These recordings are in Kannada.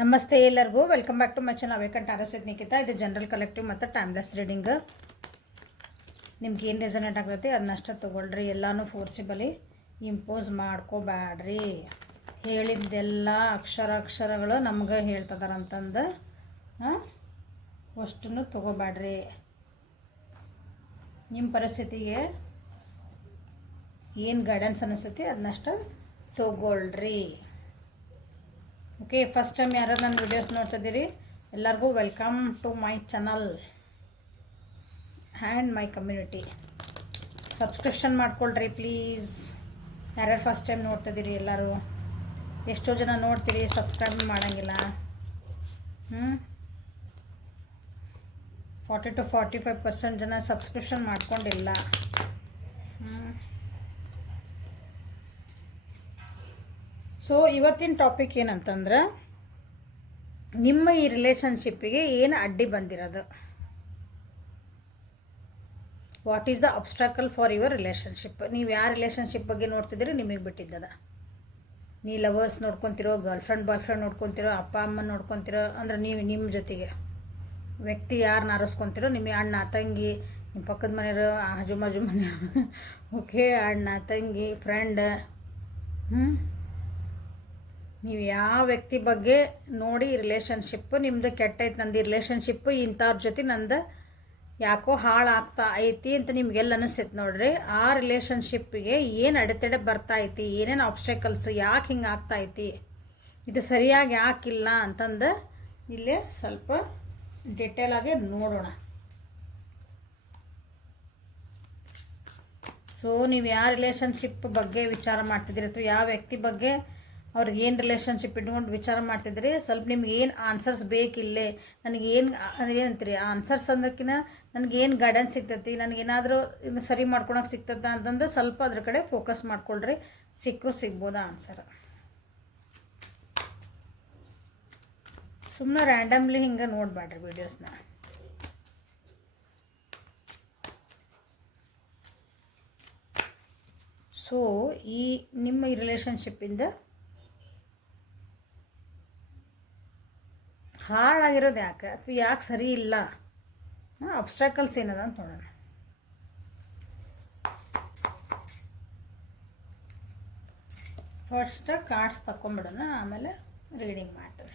ನಮಸ್ತೆ ಎಲ್ಲರಿಗೂ welcome back to my channel ಅವೇಕಂಟ್ ಆರ್ಎಸ್ ವಿತ್ ನಿಖಿತಾ. ಇದು ಜನರಲ್ ಕಲೆಕ್ಟಿವ್ ಮತ್ತು ಟೈಮ್ಲೆಸ್ ರೀಡಿಂಗ್. ನಿಮ್ಗೆ ಏನು ರೆಸನೇಟ್ ಆಗ್ತೈತಿ ಅದನ್ನಷ್ಟ ತೊಗೊಳ್ರಿ. ಎಲ್ಲನೂ ಫೋರ್ಸಿಬಲಿ ಇಂಪೋಸ್ ಮಾಡ್ಕೋಬ್ಯಾಡ್ರಿ. ಹೇಳಿದ್ದೆಲ್ಲ ಅಕ್ಷರಗಳು ನಮ್ಗೆ ಹೇಳ್ತದಾರಂತಂದು ಅಷ್ಟನ್ನು ತೊಗೋಬ್ಯಾಡ್ರಿ. ನಿಮ್ಮ ಪರಿಸ್ಥಿತಿಗೆ ಏನು ಗೈಡೆನ್ಸ್ ಅನ್ನಿಸ್ತೈತಿ ಅದನ್ನಷ್ಟ ತೊಗೊಳ್ರಿ. ಓಕೆ, ಫಸ್ಟ್ ಟೈಮ್ ಯಾರು ನನ್ನ ವಿಡಿಯೋಸ್ ನೋಡ್ತಿದ್ದೀರಿ ಎಲ್ಲರಿಗೂ welcome to my channel and my community. Subscription ಮಾಡ್ಕೊಳ್ರಿ ಪ್ಲೀಸ್. ಯಾರ್ಯಾರು ಫಸ್ಟ್ ಟೈಮ್ ನೋಡ್ತಿದ್ದೀರಿ ಎಲ್ಲರೂ, ಎಷ್ಟೋ ಜನ ನೋಡ್ತೀರಿ ಸಬ್ಸ್ಕ್ರೈಬ್ ಮಾಡೋಂಗಿಲ್ಲ. 40 to 45% ಜನ ಸಬ್ಸ್ಕ್ರಿಪ್ಷನ್ ಮಾಡ್ಕೊಂಡಿಲ್ಲ. ಸೊ ಇವತ್ತಿನ ಟಾಪಿಕ್ ಏನಂತಂದ್ರೆ, ನಿಮ್ಮ ಈ ರಿಲೇಷನ್ಶಿಪ್ಪಿಗೆ ಏನು ಅಡ್ಡಿ ಬಂದಿರೋದು, what is the obstacle for your relationship. ನೀವು ಯಾವ ರಿಲೇಷನ್ಶಿಪ್ ಬಗ್ಗೆ ನೋಡ್ತಿದ್ದೀರಿ ನಿಮಗೆ ಬಿಟ್ಟಿದ್ದದ. ನೀ ಲವರ್ಸ್ ನೋಡ್ಕೊತಿರೋ, ಗರ್ಲ್ಫ್ರೆಂಡ್ ಬಾಯ್ ಫ್ರೆಂಡ್ ನೋಡ್ಕೊತಿರೋ, ಅಪ್ಪ ಅಮ್ಮ ನೋಡ್ಕೊತಿರೋ, ಅಂದ್ರೆ ನೀವು ನಿಮ್ಮ ಜೊತೆಗೆ ವ್ಯಕ್ತಿ ಯಾರನ್ನ ಆರಿಸ್ಕೊತಿರೋ, ನಿಮ್ಮ ಅಣ್ಣ ತಂಗಿ, ನಿಮ್ಮ ಪಕ್ಕದ ಮನೆಯವರು, ಆಜು ಬಾಜು ಮನೆ, ಓಕೆ, ಅಣ್ಣ ತಂಗಿ ಫ್ರೆಂಡ್, ನೀವು ಯಾವ ವ್ಯಕ್ತಿ ಬಗ್ಗೆ ನೋಡಿ ರಿಲೇಷನ್ಶಿಪ್ ನಿಮ್ಮದು ಕೆಟ್ಟೈತೆ, ನಂದು ರಿಲೇಷನ್ಶಿಪ್ ಇಂಥವ್ರ ಜೊತೆ ನಂದು ಯಾಕೋ ಹಾಳಾಗ್ತಾ ಐತಿ ಅಂತ ನಿಮಗೆಲ್ಲ ಅನಿಸ್ತೈತೆ ನೋಡ್ರಿ. ಆ ರಿಲೇಷನ್ಶಿಪ್ಪಿಗೆ ಏನು ಅಡೆತಡೆ ಬರ್ತಾ ಐತಿ, ಏನೇನು ಆಬ್ಸ್ಟೆಕಲ್ಸ್, ಯಾಕೆ ಹಿಂಗೆ ಆಗ್ತಾ ಐತಿ, ಇದು ಸರಿಯಾಗಿ ಯಾಕಿಲ್ಲ ಅಂತಂದು ಇಲ್ಲೇ ಸ್ವಲ್ಪ ಡಿಟೇಲಾಗಿ ನೋಡೋಣ. ಸೊ ನೀವು ಯಾವ ರಿಲೇಷನ್ಶಿಪ್ ಬಗ್ಗೆ ವಿಚಾರ ಮಾಡ್ತಿದ್ದೀರಿ ಅಥವಾ ಯಾವ ವ್ಯಕ್ತಿ ಬಗ್ಗೆ ಅವ್ರಿಗೆ ಏನು ರಿಲೇಷನ್ಶಿಪ್ ಇಟ್ಕೊಂಡು ವಿಚಾರ ಮಾಡ್ತಿದ್ರಿ, ಸ್ವಲ್ಪ ನಿಮ್ಗೆ ಏನು ಆನ್ಸರ್ಸ್ ಬೇಕಿಲ್ಲೇ, ನನಗೇನು ಏನಂತೀರಿ ಆನ್ಸರ್ಸ್ ಅಂದಕ್ಕಿಂತ ನನಗೇನು ಗೈಡೆನ್ಸ್ ಸಿಗ್ತೈತಿ, ನನಗೇನಾದರೂ ಇನ್ನು ಸರಿ ಮಾಡ್ಕೊಳಕ್ಕೆ ಸಿಗ್ತದ ಅಂತಂದು ಸ್ವಲ್ಪ ಅದ್ರ ಕಡೆ ಫೋಕಸ್ ಮಾಡ್ಕೊಳ್ರಿ. ಸಿಗ್ಬೋದಾ ಆನ್ಸರ್. ಸುಮ್ಮನೆ ರ್ಯಾಂಡಮ್ಲಿ ಹಿಂಗೆ ನೋಡಬೇಡ್ರಿ ವೀಡಿಯೋಸ್ನ. ಸೊ ಈ ನಿಮ್ಮ ಈ ರಿಲೇಷನ್ಶಿಪ್ಪಿಂದ ಹಾಳಾಗಿರೋದು ಯಾಕೆ ಅಥವಾ ಯಾಕೆ ಸರಿ ಇಲ್ಲ, ಅಬ್ಸ್ಟ್ರಾಕಲ್ಸ್ ಏನದ ಅಂತ ನೋಡೋಣ. ಫಸ್ಟ್ ಕಾರ್ಡ್ಸ್ ತಗೊಂಡ್ಬಿಡೋಣ, ಆಮೇಲೆ ರೀಡಿಂಗ್ ಮಾಡ್ತೀವಿ.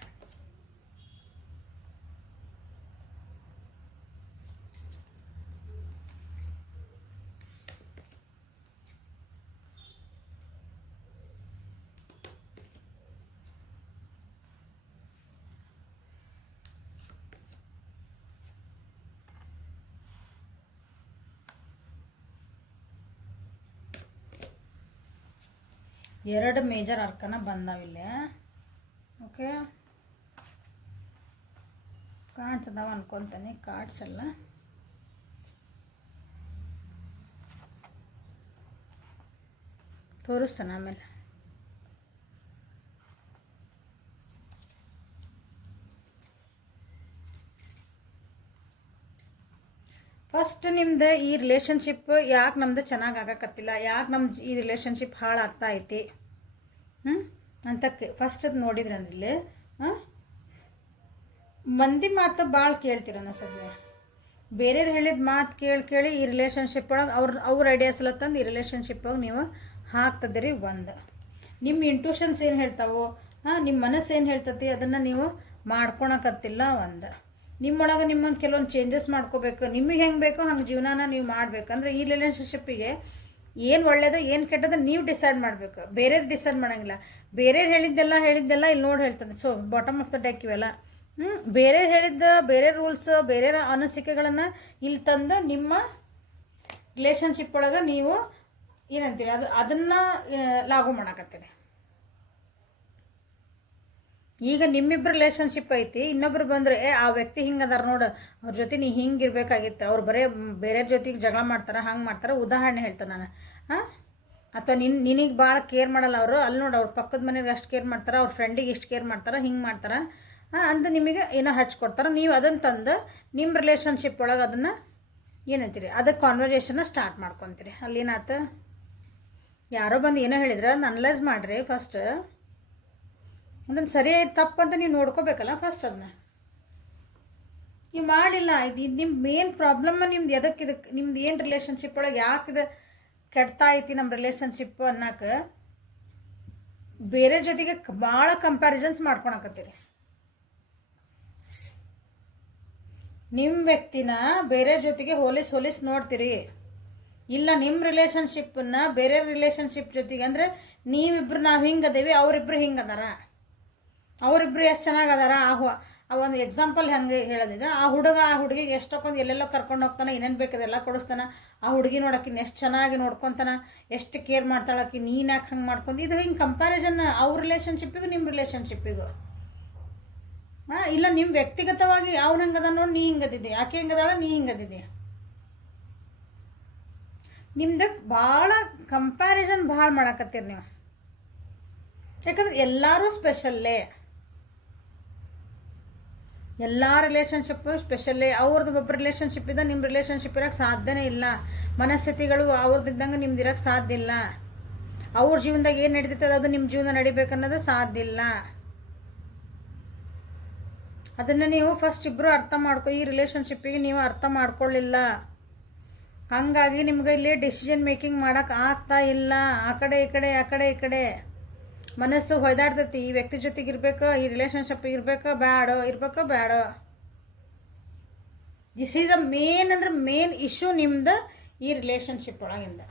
ಎರಡು ಮೇಜರ್ ಅರ್ಕನ ಬಂದಾವಿಲ್ಲೇ. ಓಕೆ, ಕಾಣ್ತದಾವ ಅನ್ಕೊತಾನೆ ಕಾರ್ಡ್ಸ್ ಎಲ್ಲ. ತೋರಿಸ್ತಾನೆ ಆಮೇಲೆ. ಫಸ್ಟ್ ನಿಮ್ದು ಈ ರಿಲೇಷನ್ಶಿಪ್ ಯಾಕೆ ನಮ್ದು ಚೆನ್ನಾಗಿ ಆಗಕತ್ತಿಲ್ಲ, ಯಾಕೆ ನಮ್ಮ ಈ ರಿಲೇಷನ್ಶಿಪ್ ಹಾಳಾಗ್ತಾ ಐತಿ ಅಂತ ಫಸ್ಟ್ ಅದು ನೋಡಿದ್ರಿ ಅಂದ್ರೆ ಮಂದಿ ಮಾತು ಭಾಳ ಕೇಳ್ತೀರ ಅನ್ಸದ್ನೆ. ಬೇರೆಯವ್ರು ಹೇಳಿದ ಮಾತು ಕೇಳಿ ಈ ರಿಲೇಷನ್ಶಿಪ್ ಒಳಗೆ ಅವ್ರ ಐಡಿಯಾಸ್ ಎಲ್ಲ ತಂದು ಈ ರಿಲೇಷನ್ಶಿಪ್ ಒಳಗೆ ನೀವು ಹಾಕ್ತದಿರಿ. ಒಂದು ನಿಮ್ಮ ಇಂಟ್ಯೂಷನ್ಸ್ ಏನು ಹೇಳ್ತಾವೋ, ನಿಮ್ಮ ಮನಸ್ಸು ಏನು ಹೇಳ್ತತಿ ಅದನ್ನು ನೀವು ಮಾಡ್ಕೊಳಕತ್ತಿಲ್ಲ. ಒಂದು ನಿಮ್ಮೊಳಗೆ ನಿಮ್ಮೊಂದು ಕೆಲವೊಂದು ಚೇಂಜಸ್ ಮಾಡ್ಕೋಬೇಕು. ನಿಮಗೆ ಹೆಂಗೆ ಬೇಕೋ ಹಂಗೆ ಜೀವನಾನ ನೀವು ಮಾಡಬೇಕಂದ್ರೆ ಈ ರಿಲೇಷನ್ಶಿಪ್ಪಿಗೆ ಏನು ಒಳ್ಳೇದು ಏನು ಕೆಟ್ಟದ್ದು ನೀವು ಡಿಸೈಡ್ ಮಾಡಬೇಕು, ಬೇರೆಯವ್ರು ಡಿಸೈಡ್ ಮಾಡೋಂಗಿಲ್ಲ. ಬೇರೆಯವ್ರು ಹೇಳಿದ್ದೆಲ್ಲ ಇಲ್ಲಿ ನೋಡಿ ಹೇಳ್ತದೆ. So bottom of the deck ಇವೆಲ್ಲ ಬೇರೆಯವ್ರು ಹೇಳಿದ್ದ ಬೇರೆ ರೂಲ್ಸ್, ಬೇರೆ ಅನಿಸಿಕೆಗಳನ್ನು ಇಲ್ಲಿ ತಂದು ನಿಮ್ಮ ರಿಲೇಷನ್ಶಿಪ್ ಒಳಗೆ ನೀವು ಏನಂತೀರಿ ಅದನ್ನು ಲಾಗು ಮಾಡಕತ್ತೀರಿ. ಈಗ ನಿಮ್ಮಿಬ್ಬರು ರಿಲೇಷನ್ಶಿಪ್ ಐತಿ, ಇನ್ನೊಬ್ರು ಬಂದರೆ ಆ ವ್ಯಕ್ತಿ ಹಿಂಗೆ ಅದಾರ ನೋಡು, ಅವ್ರ ಜೊತೆ ನೀ ಹಿಂಗೆ ಇರಬೇಕಾಗಿತ್ತು, ಅವ್ರು ಬರೀ ಬೇರೆಯವ್ರ ಜೊತೆಗೆ ಜಗಳ ಮಾಡ್ತಾರೆ, ಹಂಗೆ ಮಾಡ್ತಾರೆ. ಉದಾಹರಣೆ ಹೇಳ್ತಾನೆ ನಾನು. ಅಥವಾ ನಿನಗೆ ಭಾಳ ಕೇರ್ ಮಾಡಲ್ಲ ಅವರು, ಅಲ್ಲಿ ನೋಡಿ ಅವ್ರ ಪಕ್ಕದ ಮನೆಗೆ ಅಷ್ಟು ಕೇರ್ ಮಾಡ್ತಾರೆ, ಅವ್ರ ಫ್ರೆಂಡಿಗೆ ಇಷ್ಟು ಕೇರ್ ಮಾಡ್ತಾರೆ, ಹಿಂಗೆ ಮಾಡ್ತಾರೆ ಅಂದು ನಿಮಗೆ ಏನೋ ಹಚ್ಕೊಡ್ತಾರೆ. ನೀವು ಅದನ್ನು ತಂದು ನಿಮ್ಮ ರಿಲೇಷನ್ಶಿಪ್ ಒಳಗೆ ಅದನ್ನು ಏನಂತೀರಿ ಅದಕ್ಕೆ ಕಾನ್ವರ್ಸೇಷನ್ನ ಸ್ಟಾರ್ಟ್ ಮಾಡ್ಕೊತೀರಿ. ಅಲ್ಲೇನಾಯ್ತು, ಯಾರೋ ಬಂದು ಏನೋ ಹೇಳಿದ್ರೆ ಅದನ್ನ ಅನಲೈಸ್ ಮಾಡಿರಿ ಫಸ್ಟ್. ಅದನ್ನು ಸರಿ ತಪ್ಪು ಅಂತ ನೀವು ನೋಡ್ಕೋಬೇಕಲ್ಲ ಫಸ್ಟ್ ಅದನ್ನ. ನೀವು ಮಾಡಿಲ್ಲ, ಇದು ನಿಮ್ಮ ಮೇನ್ ಪ್ರಾಬ್ಲಮ್ ನಿಮ್ದು ಇದಕ್ಕೆ ನಿಮ್ದು ಏನು ರಿಲೇಷನ್ಶಿಪ್ ಒಳಗೆ ಯಾಕೆ ಇದು ಕೆಡ್ತಾ ಐತಿ ನಮ್ಮ ರಿಲೇಷನ್ಶಿಪ್ ಅನ್ನೋಕೆ ಬೇರೆ ಜೊತೆಗೆ ಭಾಳ ಕಂಪ್ಯಾರಿಸನ್ಸ್ ಮಾಡ್ಕೊಳಕತ್ತೀರಿ. ನಿಮ್ಮ ವ್ಯಕ್ತಿನ ಬೇರೆ ಜೊತೆಗೆ ಹೋಲಿಸಿ ನೋಡ್ತೀರಿ. ಇಲ್ಲ, ನಿಮ್ಮ ರಿಲೇಷನ್ಶಿಪ್ಪನ್ನು ಬೇರೆ ರಿಲೇಷನ್ಶಿಪ್ ಜೊತೆಗೆ, ಅಂದರೆ ನೀವಿಬ್ರು ನಾವು ಹಿಂಗೆ ಅದೇವಿ, ಅವರಿಬ್ರು ಹಿಂಗೆ ಅದಾರ, ಅವರಿಬ್ರು ಎಷ್ಟು ಚೆನ್ನಾಗಿ ಅದಾರ. ಆ ಒಂದು ಎಕ್ಸಾಂಪಲ್ ಹೆಂಗೆ ಹೇಳೋದಿದೆ, ಆ ಹುಡುಗ ಆ ಹುಡುಗಿಗೆ ಎಷ್ಟೊಂದು ಎಲ್ಲೆಲ್ಲೋ ಕರ್ಕೊಂಡು ಹೋಗ್ತಾನೆ, ಏನೇನು ಬೇಕದೆಲ್ಲ ಕೊಡಿಸ್ತಾನೆ. ಆ ಹುಡುಗಿ ನೋಡೋಕಿನ್ನ ಎಷ್ಟು ಚೆನ್ನಾಗಿ ನೋಡ್ಕೊತಾನೆ, ಎಷ್ಟು ಕೇರ್ ಮಾಡ್ತಾಳಕ್ಕಿ, ನೀನು ಯಾಕೆ ಹಂಗೆ ಮಾಡ್ಕೊಂಡು, ಇದು ಹಿಂಗೆ ಕಂಪ್ಯಾರಿಸನ್ ಅವ್ರ ರಿಲೇಷನ್ಶಿಪ್ಪಿಗೂ ನಿಮ್ಮ ರಿಲೇಷನ್ಶಿಪ್ಪಿಗೂ. ಇಲ್ಲ, ನಿಮ್ಮ ವ್ಯಕ್ತಿಗತವಾಗಿ ಅವ್ರು ಹೆಂಗದ ನೋಡಿ ನೀ ಹಿಂಗದಿದ್ದೆ, ಯಾಕೆ ಹಿಂಗದಾಳ ನೀ ಹಿಂಗದಿದ್ದೆ. ನಿಮ್ದಕ್ಕೆ ಭಾಳ ಕಂಪ್ಯಾರಿಸನ್ ಭಾಳ ಮಾಡಕತ್ತೀರಿ ನೀವು. ಯಾಕಂದ್ರೆ ಎಲ್ಲರೂ ಸ್ಪೆಷಲ್ಲೇ, ಎಲ್ಲ ರಿಲೇಷನ್ಶಿಪ್ಪು ಸ್ಪೆಷಲ್ಲೇ. ಅವ್ರದ್ದು ಒಬ್ಬ ರಿಲೇಷನ್ಶಿಪ್ ಇದ್ದ ನಿಮ್ಮ ರಿಲೇಷನ್ಶಿಪ್ ಇರೋಕ್ಕೆ ಸಾಧ್ಯನೇ ಇಲ್ಲ. ಮನಸ್ಥಿತಿಗಳು ಅವ್ರದ್ದಿದ್ದಂಗೆ ನಿಮ್ದು ಇರೋಕ್ಕೆ ಸಾಧ್ಯ ಇಲ್ಲ. ಅವ್ರ ಜೀವನದಾಗ ಏನು ನಡೀತೈತೆ ಅದು ನಿಮ್ಮ ಜೀವನ ನಡಿಬೇಕನ್ನೋದು ಸಾಧ್ಯ ಇಲ್ಲ. ಅದನ್ನು ನೀವು ಫಸ್ಟ್ ಇಬ್ಬರು ಅರ್ಥ ಈ ರಿಲೇಷನ್ಶಿಪ್ಪಿಗೆ ನೀವು ಅರ್ಥ ಮಾಡ್ಕೊಳ್ಳಿಲ್ಲ. ಹಾಗಾಗಿ ನಿಮ್ಗೆ ಇಲ್ಲಿ ಡಿಸಿಷನ್ ಮೇಕಿಂಗ್ ಮಾಡೋಕೆ ಆಗ್ತಾ ಇಲ್ಲ. ಆ ಕಡೆ ಈ ಕಡೆ ಮನಸ್ಸು ಹೊಯ್ದಾಡ್ತೈತಿ. ಈ ವ್ಯಕ್ತಿ ಜೊತೆಗೆ ಇರಬೇಕು, ಈ ರಿಲೇಷನ್ಶಿಪ್ ಇರಬೇಕು ಬೇಡ. This is a main issue ನಿಮ್ದು ಈ ರಿಲೇಷನ್ಶಿಪ್ ಒಳಗಿಂದ.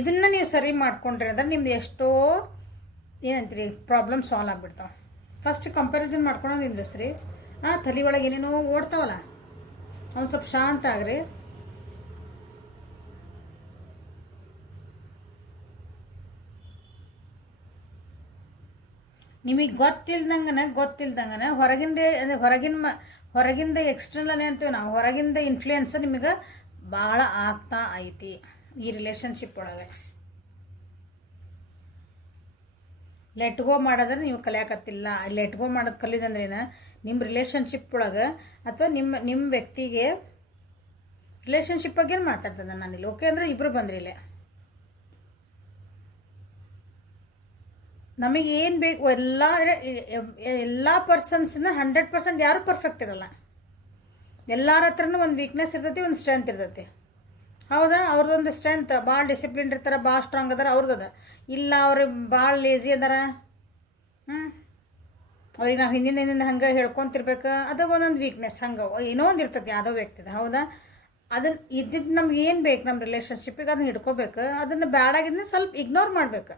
ಇದನ್ನು ನೀವು ಸರಿ ಮಾಡ್ಕೊಂಡ್ರಿ ಅಂದ್ರೆ ನಿಮ್ದು ಎಷ್ಟೋ ಏನಂತೀರಿ ಪ್ರಾಬ್ಲಮ್ ಸಾಲ್ವ್ ಆಗಿಬಿಡ್ತಾವೆ. ಫಸ್ಟ್ ಕಂಪ್ಯಾರಿಸನ್ ಮಾಡ್ಕೊಳೋದು ನಿಂದ್ರಿಸ್ರಿ. ತಲೆ ಒಳಗೆ ಏನೇನೋ ಓಡ್ತಾವಲ್ಲ, ಅವ್ನು ಸ್ವಲ್ಪ ಶಾಂತ ಆಗ್ರಿ. ನಿಮಗೆ ಗೊತ್ತಿಲ್ದಂಗನ ಹೊರಗಿಂದ ಎಕ್ಸ್ಟರ್ನಲ್ ಅಂತೀವಿ ನಾವು, ಹೊರಗಿಂದ ಇನ್ಫ್ಲೂಯೆನ್ಸ್ ನಿಮಗೆ ಭಾಳ ಆಗ್ತಾ ಐತಿ ಈ ರಿಲೇಷನ್ಶಿಪ್ ಒಳಗೆ. ಲೆಟ್ ಗೋ ಮಾಡೋದ್ರೆ ನೀವು ಕಲಿಯಾಕತ್ತಿಲ್ಲ. ಲೆಟ್ ಗೋ ಮಾಡೋದು ಕಲಿದಂದ್ರೇನ ನಿಮ್ಮ ರಿಲೇಷನ್ಶಿಪ್ ಒಳಗೆ ಅಥವಾ ನಿಮ್ಮ ವ್ಯಕ್ತಿಗೆ ರಿಲೇಷನ್ಶಿಪ್ ಬಗ್ಗೆ ಏನು ಮಾತಾಡ್ತದೆ ನಾನಿಲ್ಲಿ. ಓಕೆ ಅಂದರೆ ಇಬ್ಬರು ಬಂದ್ರಿ ಇಲ್ಲೇ. ನಮಗೆ ಏನು ಬೇಕು ಎಲ್ಲ ಪರ್ಸನ್ಸ್ನ 100% ಯಾರೂ ಪರ್ಫೆಕ್ಟ್ ಇರಲ್ಲ. ಎಲ್ಲರ ಹತ್ರನೂ ಒಂದು ವೀಕ್ನೆಸ್ ಇರ್ತೈತಿ, ಒಂದು ಸ್ಟ್ರೆಂತ್ ಇರ್ತೈತಿ. ಹೌದಾ? ಅವ್ರದ್ದೊಂದು ಸ್ಟ್ರೆಂತ್, ಭಾಳ ಡಿಸಿಪ್ಲಿನ್ ಇರ್ತಾರೆ, ಭಾಳ ಸ್ಟ್ರಾಂಗ್ ಅದಾರ, ಅವ್ರದ್ದು. ಇಲ್ಲ ಅವ್ರು ಭಾಳ ಲೇಜಿ ಅದಾರ. ಅವ್ರಿಗೆ ನಾವು ಹಿಂದಿನ ಹಂಗೆ ಹೇಳ್ಕೊತಿರ್ಬೇಕು, ಅದು ಒಂದೊಂದು ವೀಕ್ನೆಸ್. ಹಂಗೆ ಏನೋ ಒಂದು ಇರ್ತೈತಿ ಯಾವುದೋ ವ್ಯಕ್ತಿದ. ಹೌದಾ? ಅದನ್ನು ಇದ್ದಿದ್ದು ನಮ್ಗೆ ಏನು ಬೇಕು ನಮ್ಮ ರಿಲೇಷನ್ಶಿಪ್ಪಿಗೆ ಅದನ್ನ ಹಿಡ್ಕೋಬೇಕು. ಅದನ್ನು ಬ್ಯಾಡಾಗಿದ್ದನ್ನ ಸ್ವಲ್ಪ ಇಗ್ನೋರ್ ಮಾಡಬೇಕು.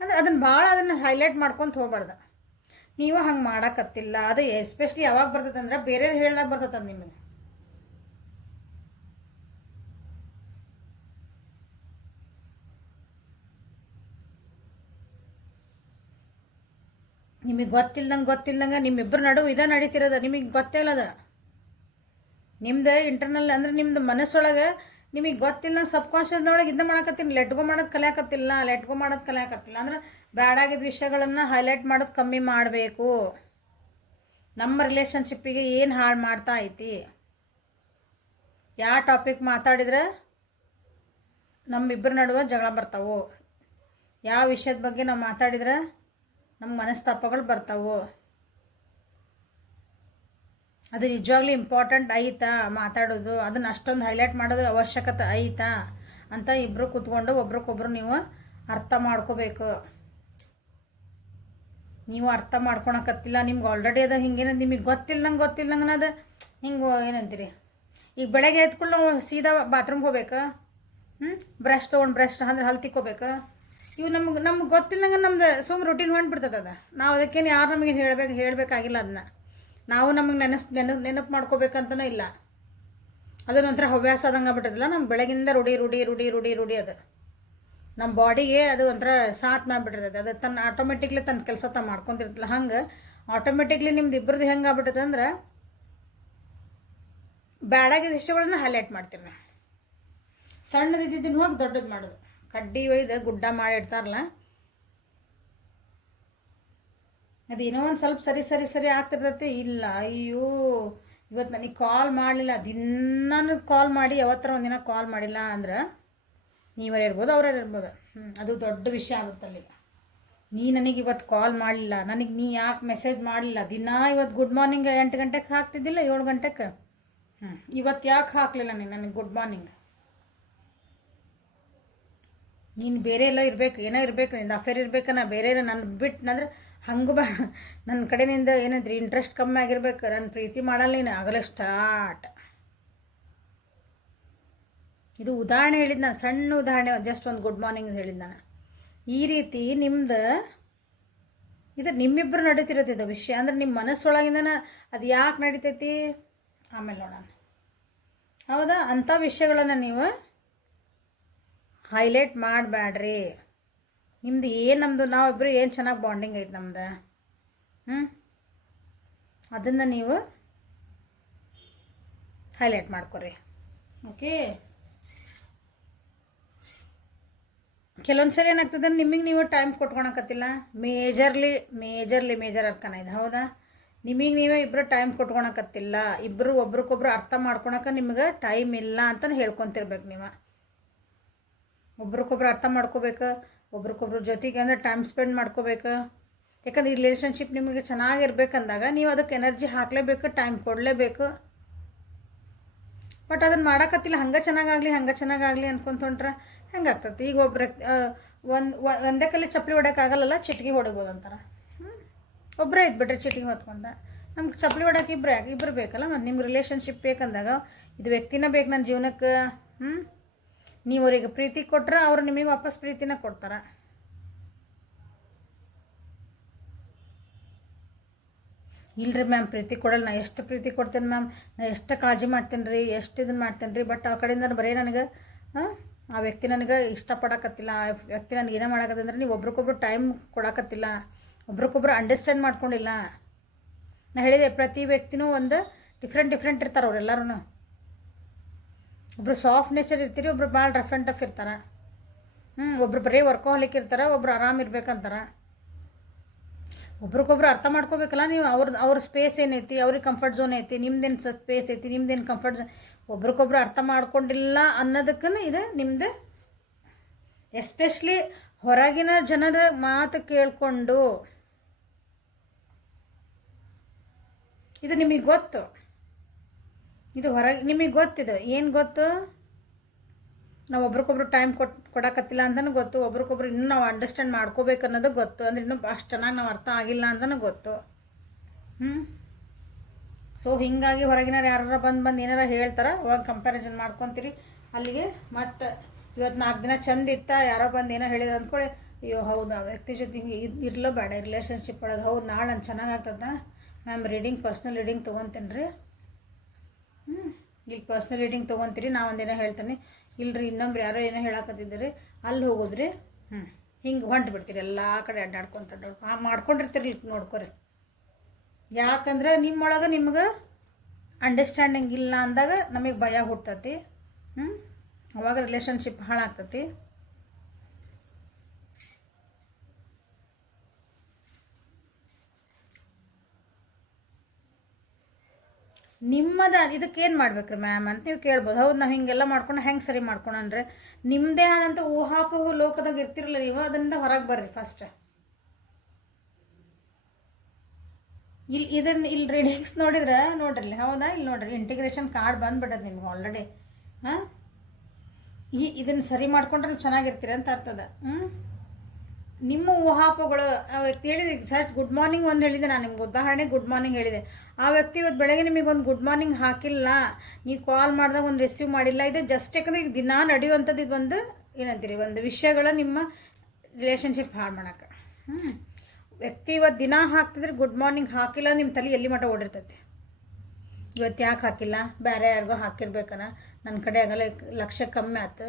ಅಂದ್ರೆ ಅದನ್ನು ಹೈಲೈಟ್ ಮಾಡ್ಕೊತ ಹೋಗ್ಬಾರ್ದು. ನೀವು ಹಂಗೆ ಮಾಡೋಕತ್ತಿಲ್ಲ. ಅದು ಎಸ್ಪೆಷಲಿ ಯಾವಾಗ ಬರ್ತದೆ ಅಂದ್ರೆ ಬೇರೆಯವ್ರು ಹೇಳ್ದಾಗ ಬರ್ತದೆ ಅದು ನಿಮಗೆ. ನಿಮಗೆ ಗೊತ್ತಿಲ್ದಂಗೆ ನಿಮ್ಮಿಬ್ಬರು ನಡುವೆ ಇದ ನಡೀತಿರೋದು, ನಿಮಗೆ ಗೊತ್ತೇ ಇಲ್ಲದ. ನಿಮ್ದು ಇಂಟರ್ನಲ್ ಅಂದ್ರೆ ನಿಮ್ದು ಮನಸ್ಸೊಳಗೆ ನಿಮಗೆ ಗೊತ್ತಿಲ್ಲ, ಸಬ್ ಕಾನ್ಷಿಯಸ್ನೊಳಗೆ ಇದನ್ನ ಮಾಡಕತ್ತೀನಿ. ಲೆಟ್ ಗೋ ಮಾಡೋದು ಕಲಿಯಾಕತ್ತಿಲ್ಲ ಅಂದ್ರೆ ಬ್ಯಾಡಾಗಿದ್ದ ವಿಷಯಗಳನ್ನು ಹೈಲೈಟ್ ಮಾಡೋದು ಕಮ್ಮಿ ಮಾಡಬೇಕು. ನಮ್ಮ ರಿಲೇಷನ್ಶಿಪ್ಪಿಗೆ ಏನು ಹಾಳು ಮಾಡ್ತಾ ಐತಿ, ಯಾವ ಟಾಪಿಕ್ ಮಾತಾಡಿದ್ರೆ ನಮ್ಮಿಬ್ಬರ ನಡುವೆ ಜಗಳ ಬರ್ತಾವೆ, ಯಾವ ವಿಷಯದ ಬಗ್ಗೆ ನಾವು ಮಾತಾಡಿದ್ರೆ ನಮ್ಮ ಮನಸ್ತಾಪಗಳು ಬರ್ತಾವೆ, ಅದು ನಿಜವಾಗ್ಲೂ ಇಂಪಾರ್ಟೆಂಟ್ ಐತಾ ಮಾತಾಡೋದು, ಅದನ್ನು ಅಷ್ಟೊಂದು ಹೈಲೈಟ್ ಮಾಡೋದು ಅವಶ್ಯಕತೆ ಐತಾ ಅಂತ ಇಬ್ಬರು ಕೂತ್ಕೊಂಡು ಒಬ್ರಿಗೊಬ್ರು ನೀವು ಅರ್ಥ ಮಾಡ್ಕೋಬೇಕು. ನೀವು ಅರ್ಥ ಮಾಡ್ಕೊಳಕತ್ತಿಲ್ಲ. ನಿಮ್ಗೆ ಆಲ್ರೆಡಿ ಅದು ಹಿಂಗೇನ ನಿಮಗೆ ಗೊತ್ತಿಲ್ಲಂಗೆ ಅದು ಹಿಂಗೆ ಏನಂತೀರಿ. ಈಗ ಬೆಳಗ್ಗೆ ಎದ್ಕೊಂಡು ನಾವು ಸೀದಾ ಬಾತ್ರೂಮ್ಗೆ ಹೋಗ್ಬೇಕು, ಬ್ರಷ್ ಅಂದ್ರೆ ಹಲ್ ತಿಕ್ಕೋಬೇಕು. ಇವು ನಮ್ಗೆ ಗೊತ್ತಿಲ್ಲಂಗೆ ನಮ್ದು ಸುಮ್ಮನೆ ರೂಟೀನ್ ಹೊಂಟ್ಬಿಡ್ತದೆ. ಅದು ನಾವು ಅದಕ್ಕೇನು ಯಾರು ನಮಗೆ ಹೇಳಬೇಕಾಗಿಲ್ಲ. ಅದನ್ನ ನಾವು ನಮಗೆ ನೆನಪು ಮಾಡ್ಕೋಬೇಕಂತನೂ ಇಲ್ಲ. ಅದನ್ನೊಂಥರ ಹವ್ಯಾಸ ಆದಂಗೆ ಆಗ್ಬಿಟ್ಟಿರಲಿಲ್ಲ. ನಮ್ಮ ಬೆಳಗಿಂದ ರೂಢಿ ಅದು ನಮ್ಮ ಬಾಡಿಗೆ ಅದು ಒಂಥರ ಸಾಥ್ ಮಾಡಿಬಿಟ್ಟಿರ್ತದೆ. ಅದು ತನ್ನ ಆಟೋಮೆಟಿಕ್ಲಿ ತನ್ನ ಕೆಲಸ ಮಾಡ್ಕೊತಿರ್ತಲ್ಲ. ಹಂಗೆ ಆಟೋಮೆಟಿಕ್ಲಿ ನಿಮ್ದು ಇಬ್ಬರದ್ದು ಹೆಂಗೆ ಆಗ್ಬಿಟ್ಟದೆ ಅಂದ್ರೆ ಬ್ಯಾಡಾಗಿದ್ದ ವಿಷಯಗಳನ್ನ ಹೈಲೈಟ್ ಮಾಡ್ತೀರಿ. ಸಣ್ಣದಿದ್ದನ್ನು ಹೋಗಿ ದೊಡ್ಡದು ಮಾಡೋದು, ಕಡ್ಡಿ ಒಯ್ದು ಗುಡ್ಡ ಮಾಡಿಡ್ತಾರಲ್ಲ, ಅದೇನೋ ಒಂದು ಸ್ವಲ್ಪ ಸರಿ ಆಗ್ತಿರ್ತೈತಿ. ಇಲ್ಲ, ಅಯ್ಯೋ ಇವತ್ತು ನನಗೆ ಕಾಲ್ ಮಾಡಲಿಲ್ಲ, ದಿನಾನು ಕಾಲ್ ಮಾಡಿ ಯಾವತ್ತರ ಒಂದಿನ ಕಾಲ್ ಮಾಡಿಲ್ಲ ಅಂದ್ರೆ ನೀವರೇ ಇರ್ಬೋದು, ಅವರೇ ಇರ್ಬೋದು. ಅದು ದೊಡ್ಡ ವಿಷಯ ಆಗುತ್ತಲ್ಲಿ. ನೀ ನನಗೆ ಇವತ್ತು ಕಾಲ್ ಮಾಡಲಿಲ್ಲ, ನನಗೆ ನೀ ಯಾಕೆ ಮೆಸೇಜ್ ಮಾಡಲಿಲ್ಲ, ದಿನ ಇವತ್ತು ಗುಡ್ ಮಾರ್ನಿಂಗ್ 8 ಗಂಟೆಗೆ ಹಾಕ್ತಿದ್ದಿಲ್ಲ, 7 ಗಂಟೆಗೆ. ಇವತ್ತು ಯಾಕೆ ಹಾಕಲಿಲ್ಲ ನೀನು ನನಗೆ ಗುಡ್ ಮಾರ್ನಿಂಗ್? ನೀನು ಬೇರೆ ಎಲ್ಲ ಇರಬೇಕು, ಏನೋ ಇರಬೇಕು, ನಿಂದು ಅಫೇರ್ ಇರ್ಬೇಕನ, ಬೇರೆ ನನ್ನ ಬಿಟ್ಟನಂದ್ರೆ ಹಂಗೆ ಬೇಡ. ನನ್ನ ಕಡೆಯಿಂದ ಏನಂದ್ರೆ ಇಂಟ್ರೆಸ್ಟ್ ಕಮ್ಮಿ ಆಗಿರ್ಬೇಕು, ನನ್ನ ಪ್ರೀತಿ ಮಾಡಲ್ಲ ನೀನು ಆಗಲೇ ಸ್ಟಾರ್ಟ್. ಇದು ಉದಾಹರಣೆ ಹೇಳಿದ್ದು ನಾನು, ಸಣ್ಣ ಉದಾಹರಣೆ, ಜಸ್ಟ್ ಒಂದು ಗುಡ್ ಮಾರ್ನಿಂಗ್ ಹೇಳಿದ್ದು ನಾನು. ಈ ರೀತಿ ನಿಮ್ದು ಇದು ನಿಮ್ಮಿಬ್ಬರು ನಡೀತಿರೋದಿದ್ದು ವಿಷಯ, ಅಂದ್ರೆ ನಿಮ್ಮ ಮನಸ್ಸೊಳಗಿಂದನ ಅದು ಯಾಕೆ ನಡೀತೈತಿ ಆಮೇಲೆ ನೋಡೋಣ. ಹೌದಾ? ಅಂಥ ವಿಷಯಗಳನ್ನು ನೀವು ಹೈಲೈಟ್ ಮಾಡಬೇಡ್ರಿ. ನಿಮ್ದು ಏನು, ನಮ್ಮದು ನಾವಿಬ್ಬರು ಏನು ಚೆನ್ನಾಗಿ ಬಾಂಡಿಂಗ್ ಐತೆ ನಮ್ದು, ಅದನ್ನು ನೀವು ಹೈಲೈಟ್ ಮಾಡ್ಕೊರಿ. ಓಕೆ? ಕೆಲವೊಂದು ಸಲ ಏನಾಗ್ತದೆ, ನಿಮಗೆ ನೀವು ಟೈಮ್ ಕೊಟ್ಕೊಳಕತ್ತಿಲ್ಲ. ಮೇಜರ್ ಅರ್ಥನ ಇದು. ಹೌದಾ? ನಿಮಗೆ ನೀವೇ ಇಬ್ಬರು ಟೈಮ್ ಕೊಟ್ಕೊಳಕತ್ತಿಲ್ಲ, ಇಬ್ಬರು ಒಬ್ರಿಗೊಬ್ರು ಅರ್ಥ ಮಾಡ್ಕೊಳಕ್ಕೆ ನಿಮ್ಗೆ ಟೈಮ್ ಇಲ್ಲ ಅಂತಲೇ ಹೇಳ್ಕೊತಿರ್ಬೇಕು. ನೀವು ಒಬ್ರಿಗೊಬ್ರು ಅರ್ಥ ಮಾಡ್ಕೋಬೇಕು, ಒಬ್ರಿಗೊಬ್ರು ಜೊತೆಗೆ ಅಂದರೆ ಟೈಮ್ ಸ್ಪೆಂಡ್ ಮಾಡ್ಕೋಬೇಕು. ಯಾಕಂದ್ರೆ ಈ ರಿಲೇಷನ್ಶಿಪ್ ನಿಮಗೆ ಚೆನ್ನಾಗಿರ್ಬೇಕಂದಾಗ ನೀವು ಅದಕ್ಕೆ ಎನರ್ಜಿ ಹಾಕಲೇಬೇಕು, ಟೈಮ್ ಕೊಡಲೇಬೇಕು. ಬಟ್ ಅದನ್ನು ಮಾಡೋಕತ್ತಿಲ್ಲ, ಹಂಗೆ ಚೆನ್ನಾಗಾಗಲಿ ಅನ್ಕೊಂತೊಂಡ್ರೆ ಹೆಂಗಾಗ್ತದೆ? ಈಗ ಒಬ್ಬರು ಒಂದೇ ಕಲ್ಲಿ ಚಪ್ಪಲಿ ಹೊಡ್ಯೋಕ್ಕಾಗಲ್ಲ, ಚಿಟ್ಗಿ ಹೊಡಿಬೋದು ಅಂತಾರೆ. ಒಬ್ಬರೇ ಇದ್ಬಿಟ್ರೆ ಚಿಟ್ಗಿ ಹೊತ್ಕೊಂಡ, ನಮ್ಗೆ ಚಪ್ಪಲಿ ಹೊಡ್ಯೋಕೆ ಇಬ್ಬರು ಬೇಕಲ್ಲ. ಮತ್ತು ನಿಮ್ಗೆ ರಿಲೇಷನ್ಶಿಪ್ ಬೇಕಂದಾಗ ಇದು ವ್ಯಕ್ತಿನ ಬೇಕು ನನ್ನ ಜೀವನಕ್ಕೆ. ನೀವು ಅವ್ರಿಗೆ ಪ್ರೀತಿ ಕೊಟ್ರೆ ಅವರು ನಿಮಗೆ ವಾಪಸ್ ಪ್ರೀತಿನ ಕೊಡ್ತಾರೆ. ಇಲ್ಲರಿ ಮ್ಯಾಮ್, ಪ್ರೀತಿ ಕೊಡಲ್ಲ. ನಾ ಎಷ್ಟು ಪ್ರೀತಿ ಕೊಡ್ತೇನೆ ಮ್ಯಾಮ್, ನಾ ಎಷ್ಟು ಕಾಳಜಿ ಮಾಡ್ತೇನೆ ರೀ, ಎಷ್ಟು ಇದನ್ನು ಮಾಡ್ತೇನೆ ರೀ. ಬಟ್ ಆ ಕಡೆಯಿಂದ ಬರೀ ನನಗೆ ಆ ವ್ಯಕ್ತಿ ನನಗೆ ಇಷ್ಟಪಡಕತ್ತಿಲ್ಲ, ಆ ವ್ಯಕ್ತಿ ನನಗೆ ಏನೋ ಮಾಡಕತ್ತಂದ್ರೆ ನೀವು ಒಬ್ರಿಗೊಬ್ರು ಟೈಮ್ ಕೊಡಕತ್ತಿಲ್ಲ, ಒಬ್ರಿಗೊಬ್ರು ಅಂಡರ್ಸ್ಟ್ಯಾಂಡ್ ಮಾಡ್ಕೊಂಡಿಲ್ಲ. ನಾ ಹೇಳಿದೆ, ಪ್ರತಿ ವ್ಯಕ್ತಿನೂ ಒಂದು ಡಿಫ್ರೆಂಟ್ ಇರ್ತಾರೆ ಅವರೆಲ್ಲರೂ. ಒಬ್ಬರು ಸಾಫ್ಟ್ ನೇಚರ್ ಇರ್ತೀರಿ, ಒಬ್ರು ಭಾಳ ರಫ್ ಆ್ಯಂಡ್ ಟಫ್ ಇರ್ತಾರೆ. ಒಬ್ರು ಬರೀ ವರ್ಕೋಹಾಲಿಕ್ ಇರ್ತಾರೆ, ಒಬ್ರು ಆರಾಮ್ ಇರ್ಬೇಕಂತಾರೆ. ಒಬ್ರಿಗೊಬ್ರು ಅರ್ಥ ಮಾಡ್ಕೋಬೇಕಲ್ಲ ನೀವು. ಅವ್ರ ಸ್ಪೇಸ್ ಏನೈತಿ, ಅವ್ರಿಗೆ ಕಂಫರ್ಟ್ ಝೋನ್ ಐತಿ, ನಿಮ್ದೇನು ಸ್ಪೇಸ್ ಐತಿ, ನಿಮ್ದೇನು ಕಂಫರ್ಟ್ ಝೋನ್, ಒಬ್ರಿಗೊಬ್ರು ಅರ್ಥ ಮಾಡ್ಕೊಂಡಿಲ್ಲ ಅನ್ನೋದಕ್ಕೂ ಇದು ನಿಮ್ಮದು. ಎಸ್ಪೆಷಲಿ ಹೊರಗಿನ ಜನರ ಮಾತು ಕೇಳಿಕೊಂಡು, ಇದು ನಿಮಗೆ ಗೊತ್ತು, ಇದು ಹೊರಗೆ ನಿಮಗೆ ಗೊತ್ತಿದೆ. ಏನು ಗೊತ್ತು? ನಾವು ಒಬ್ರಿಗೊಬ್ರು ಟೈಮ್ ಕೊಡಕತ್ತಿಲ್ಲ ಅಂತಲೂ ಗೊತ್ತು, ಒಬ್ರಿಗೊಬ್ರು ಇನ್ನೂ ನಾವು ಅಂಡರ್ಸ್ಟ್ಯಾಂಡ್ ಮಾಡ್ಕೋಬೇಕು ಅನ್ನೋದು ಗೊತ್ತು, ಅಂದರೆ ಇನ್ನೂ ಅಷ್ಟು ಚೆನ್ನಾಗಿ ನಾವು ಅರ್ಥ ಆಗಿಲ್ಲ ಅಂತಲೂ ಗೊತ್ತು. ಸೊ ಹೀಗಾಗಿ ಹೊರಗಿನಾರು ಯಾರು ಬಂದು ಏನಾರ ಹೇಳ್ತಾರೆ, ಅವಾಗ ಕಂಪ್ಯಾರಿಸನ್ ಮಾಡ್ಕೊತೀರಿ. ಅಲ್ಲಿಗೆ ಮತ್ತು ಇವತ್ತು 4 ದಿನ ಚಂದ ಇತ್ತ, ಯಾರೋ ಬಂದು ಏನೋ ಹೇಳಿದ್ರು ಅಂದ್ಕೊಳ್ಳಿ, ಅಯ್ಯೋ ಹೌದು ಆ ವ್ಯಕ್ತಿ ಜೊತೆ ಹಿಂಗೆ ಇರಲೋ ಬೇಡ ರಿಲೇಷನ್ಶಿಪ್ ಒಳಗೆ. ಹೌದು, ನಾಳೆ ನಾನು ಚೆನ್ನಾಗಾಗ್ತದ ಮ್ಯಾಮ್, ಪರ್ಸ್ನಲ್ ರೀಡಿಂಗ್ ತೊಗೊತೀನಿ ರೀ. ಈಗ ಪರ್ಸ್ನಲ್ ರೀಡಿಂಗ್ ತೊಗೊತೀರಿ, ನಾ ಒಂದೇನೋ ಹೇಳ್ತೀನಿ, ಇಲ್ಲರಿ ಇನ್ನೊಬ್ರು ಯಾರೋ ಏನೋ ಹೇಳಕತ್ತಿದ್ದೀರಿ, ಅಲ್ಲಿ ಹೋಗೋದ್ರಿ. ಹಿಂಗೆ ಹೊಂಟು ಬಿಡ್ತೀರಿ, ಎಲ್ಲ ಕಡೆ ಅಡ್ಡಾಡ್ಕೊತ ಮಾಡ್ಕೊಂಡಿರ್ತೀರಿ. ನೋಡ್ಕೊರಿ, ಯಾಕಂದ್ರೆ ನಿಮ್ಮೊಳಗೆ ನಿಮ್ಗೆ ಅಂಡರ್ಸ್ಟ್ಯಾಂಡಿಂಗ್ ಇಲ್ಲ ಅಂದಾಗ ನಮಗೆ ಭಯ ಹುಟ್ಟತಿ. ಅವಾಗ ರಿಲೇಷನ್ಶಿಪ್ ಹಾಳಾಗ್ತತಿ. ನಿಮ್ಮದ ಇದಕ್ಕೇನು ಮಾಡ್ಬೇಕ್ರಿ ಮ್ಯಾಮ್ ಅಂತ ನೀವು ಕೇಳ್ಬೋದು. ಹೌದು, ನಾವು ಹಿಂಗೆಲ್ಲ ಮಾಡ್ಕೊಂಡು ಹೆಂಗೆ ಸರಿ ಮಾಡ್ಕೊಂಡ್ರೆ ನಿಮ್ಮದೇ ಆದಂಥ ಊಹಾಪೋಹ ಲೋಕದಾಗ ಇರ್ತಿರಲ್ಲ ನೀವು, ಅದರಿಂದ ಹೊರಗೆ ಬರ್ರಿ ಫಸ್ಟ್. ಇಲ್ಲಿ ರೀಡಿಂಗ್ಸ್ ನೋಡಿದ್ರೆ ನೋಡ್ರಿ, ಹೌದಾ? ಇಲ್ಲಿ ನೋಡ್ರಿ, ಇಂಟಿಗ್ರೇಷನ್ ಕಾರ್ಡ್ ಬಂದ್ಬಿಟ್ಟದ ನಿಮ್ಗೆ ಆಲ್ರೆಡಿ. ಇದನ್ನು ಸರಿ ಮಾಡ್ಕೊಂಡ್ರೆ ನೀವು ಚೆನ್ನಾಗಿರ್ತೀರಿ ಅಂತ ಅರ್ಥದ. ನಿಮ್ಮ ಊಹಾಪೋಗಳು. ಆ ವ್ಯಕ್ತಿ ಹೇಳಿದೆ ಸರ್ ಗುಡ್ ಮಾರ್ನಿಂಗ್ ಒಂದು ಹೇಳಿದೆ, ನಾನು ನಿಮ್ಗೆ ಉದಾಹರಣೆ ಗುಡ್ ಮಾರ್ನಿಂಗ್ ಹೇಳಿದೆ. ಆ ವ್ಯಕ್ತಿ ಇವತ್ತು ಬೆಳಗ್ಗೆ ನಿಮಗೆ ಒಂದು ಗುಡ್ ಮಾರ್ನಿಂಗ್ ಹಾಕಿಲ್ಲ, ನೀವು ಕಾಲ್ ಮಾಡಿದಾಗ ಒಂದು ರಿಸೀವ್ ಮಾಡಿಲ್ಲ. ಇದು ಜಸ್ಟ್ ಯಾಕಂದರೆ ಈಗ ದಿನ ನಡೆಯುವಂಥದ್ದು ಇದು ಒಂದು ಏನಂತೀರಿ, ಒಂದು ವಿಷಯಗಳ ನಿಮ್ಮ ರಿಲೇಷನ್ಶಿಪ್ ಹಾಳು ಮಾಡೋಕೆ. ವ್ಯಕ್ತಿ ಇವತ್ತು ದಿನ ಹಾಕ್ತಿದ್ರೆ ಗುಡ್ ಮಾರ್ನಿಂಗ್ ಹಾಕಿಲ್ಲ, ನಿಮ್ಮ ತಲೆ ಎಲ್ಲಿ ಮಟ್ಟ ಓಡಿರ್ತೈತಿ. ಇವತ್ತು ಯಾಕೆ ಹಾಕಿಲ್ಲ, ಬೇರೆ ಯಾರಿಗೋ ಹಾಕಿರ್ಬೇಕನ, ನನ್ನ ಕಡೆ ಆಗಲ್ಲ, ಲಕ್ಷ ಕಮ್ಮಿ ಆಯ್ತು.